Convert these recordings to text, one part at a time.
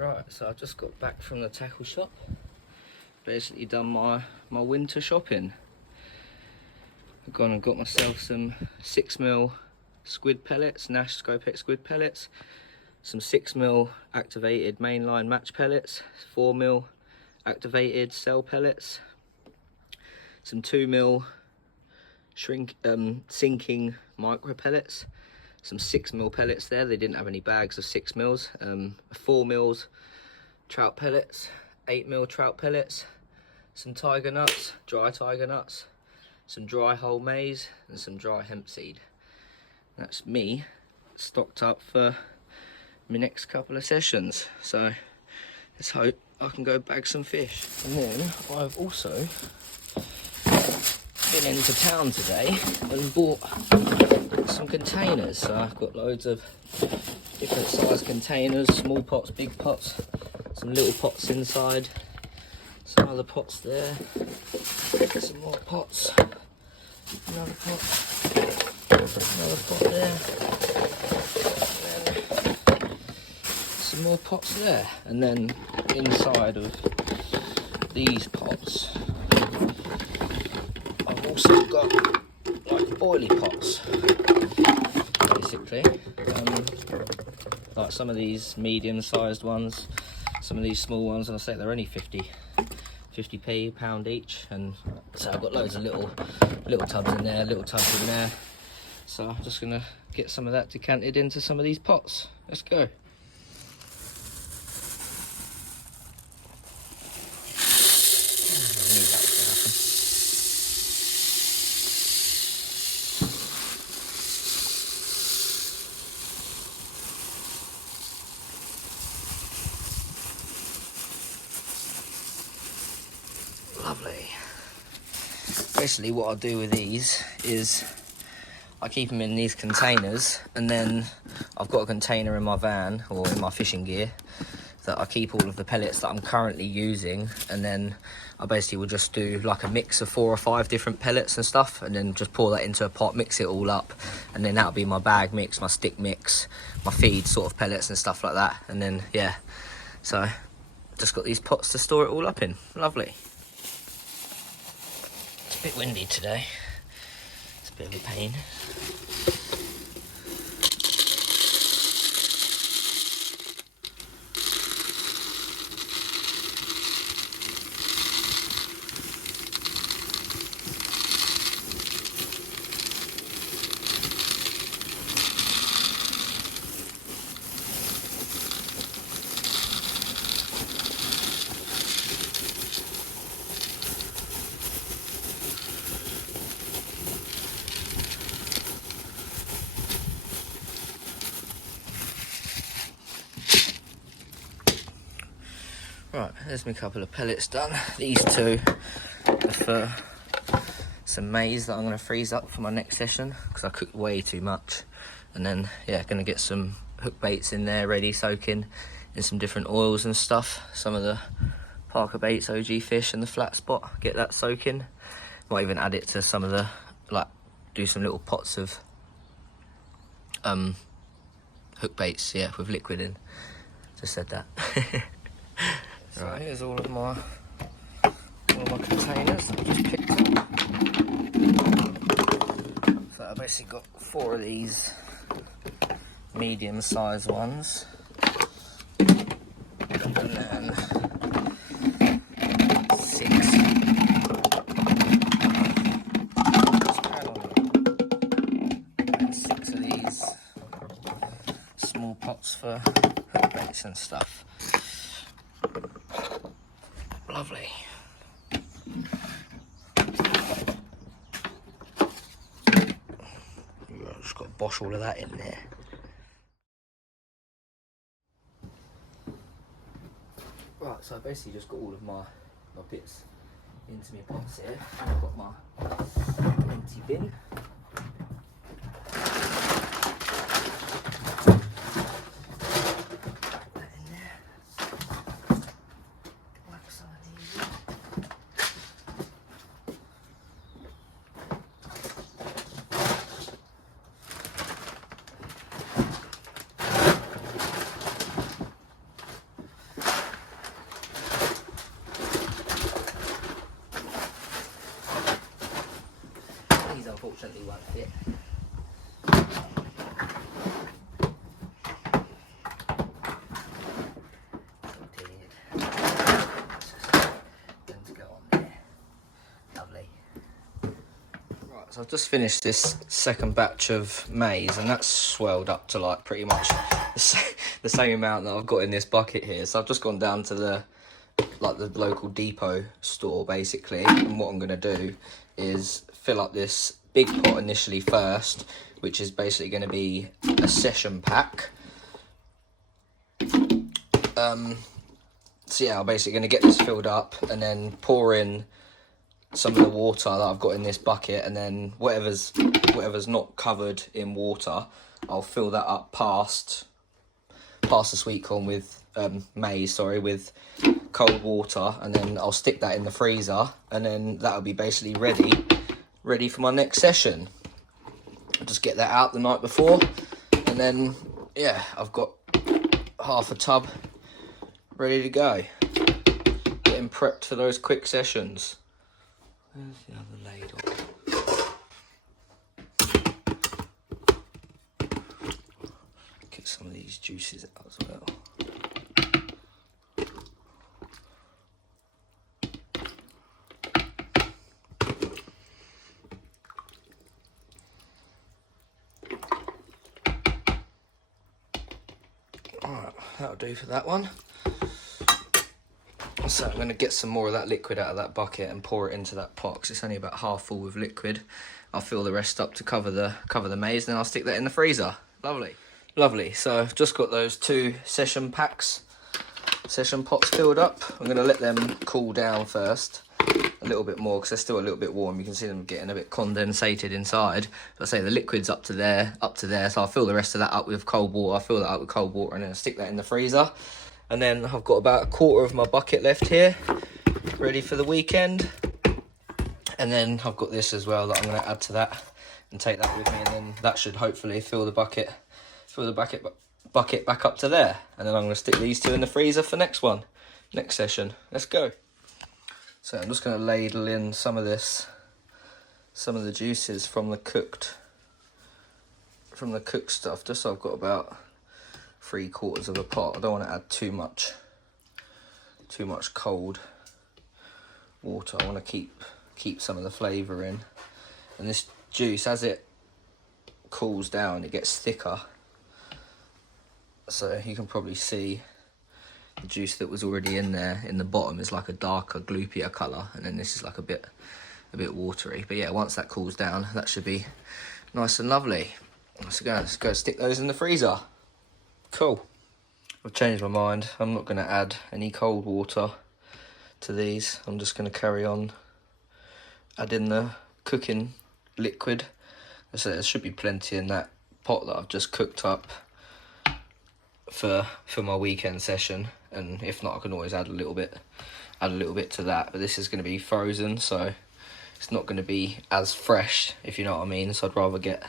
Right, so I've just got back from the tackle shop. Basically done my winter shopping. I've gone and got myself some 6mm squid pellets, Nash scopex squid pellets, some 6mm activated mainline match pellets, 4mm activated cell pellets, some 2mm sinking micro pellets, some 6mm pellets there. They didn't have any bags of 6mm, 4mm trout pellets, 8mm trout pellets, some tiger nuts, dry tiger nuts, some dry whole maize, and some dry hemp seed. That's me stocked up for my next couple of sessions. So let's hope I can go bag some fish. And then I've also been into town today and bought some containers. So I've got loads of different size containers, small pots, big pots, some little pots inside, some other pots there, some more pots, another pot there, and then some more pots there. And then inside of these pots I've also got like oily pots, basically. Like some of these medium-sized ones, some of these small ones, and I say they're only 50p pound each. And so I've got loads of little tubs in there, little tubs in there. So I'm just gonna get some of that decanted into some of these pots. Let's go. Lovely. Basically what I'll do with these is I keep them in these containers, and then I've got a container in my van or in my fishing gear that I keep all of the pellets that I'm currently using, and then I basically will just do like a mix of 4 or 5 different pellets and stuff, and then just pour that into a pot, mix it all up, and then that'll be my bag mix, my stick mix, my feed sort of pellets and stuff like that. And then yeah, so just got these pots to store it all up in. Lovely. It's a bit windy today. It's a bit of a pain. Right, there's my couple of pellets done. These two are for some maize that I'm going to freeze up for my next session because I cooked way too much. And then, yeah, going to get some hook baits in there ready, soaking in some different oils and stuff. Some of the Parkerbaits OG fish and the flat spot, get that soaking. Might even add it to some of the, like, do some little pots of hook baits, yeah, with liquid in. Just said that. So right, here's all of my containers that I just picked up. So I basically got 4 of these medium-sized ones, and then 6. And 6 of these small pots for hook baits and stuff. Lovely. Just got to bosh all of that in there. Right, so I basically just got all of my bits into my pots here. I've got my empty bin. unfortunately won't fit. So I've just finished this second batch of maize, and that's swelled up to like pretty much the same amount that I've got in this bucket here. So I've just gone down to the local depot store basically, and what I'm going to do is fill up this big pot initially first, which is basically going to be a session pack. So yeah, I'm basically going to get this filled up and then pour in some of the water that I've got in this bucket, and then whatever's not covered in water, I'll fill that up past the sweet corn with maize, with cold water, and then I'll stick that in the freezer, and then that'll be basically ready for my next session. I'll just get that out the night before, and then yeah, I've got half a tub ready to go, getting prepped for those quick sessions. Where's the other ladle? Get some of these juices out as well. Alright, that'll do for that one. So I'm going to get some more of that liquid out of that bucket and pour it into that pot, because it's only about half full with liquid. I'll fill the rest up to cover the maize, then I'll stick that in the freezer. Lovely. So I've just got those 2 session pots filled up. I'm going to let them cool down first a little bit more, because they're still a little bit warm. You can see them getting a bit condensated inside. But I say the liquid's up to there, so I'll fill the rest of that up with cold water. I'll fill that up with cold water and then stick that in the freezer. And then I've got about a quarter of my bucket left here, ready for the weekend. And then I've got this as well that I'm going to add to that and take that with me, and then that should hopefully fill the bucket back up to there. And then I'm going to stick these 2 in the freezer for next session. Let's go. So I'm just going to ladle in some of the juices from the cooked stuff, just so I've got about 3/4 of a pot. I don't want to add too much cold water. I want to keep some of the flavour in. And this juice, as it cools down, it gets thicker. So you can probably see the juice that was already in there in the bottom is like a darker, gloopier colour, and then this is like a bit watery. But yeah, once that cools down, that should be nice and lovely. So let's go stick those in the freezer. Cool. I've changed my mind. I'm not going to add any cold water to these. I'm just going to carry on adding the cooking liquid. So there should be plenty in that pot that I've just cooked up for my weekend session, and if not, I can always add a little bit to that. But this is going to be frozen, so it's not going to be as fresh, if you know what I mean. So I'd rather get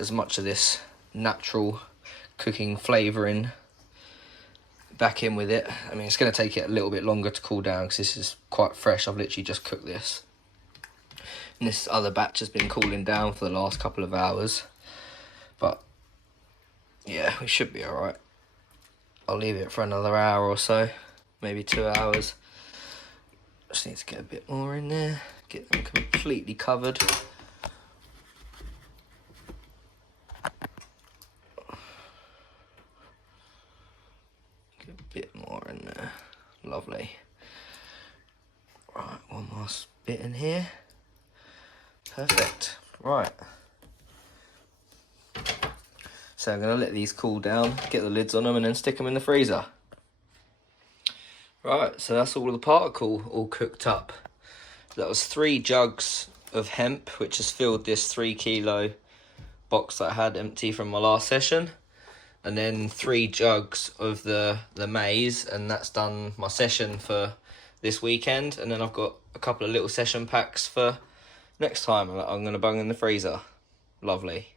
as much of this natural cooking flavouring back in with it. I mean, it's going to take it a little bit longer to cool down because this is quite fresh. I've literally just cooked this, and this other batch has been cooling down for the last couple of hours. But yeah, we should be alright. I'll leave it for another hour or so, maybe 2 hours. Just need to get a bit more in there, get them completely covered. Bit more in there. Lovely. Right, one last bit in here. Perfect. Right. So I'm going to let these cool down, get the lids on them, and then stick them in the freezer. Right, so that's all the particle all cooked up. That was 3 jugs of hemp, which has filled this 3 kilo box that I had empty from my last session. And then 3 jugs of the maize, and that's done my session for this weekend. And then I've got a couple of little session packs for next time that I'm going to bung in the freezer. Lovely.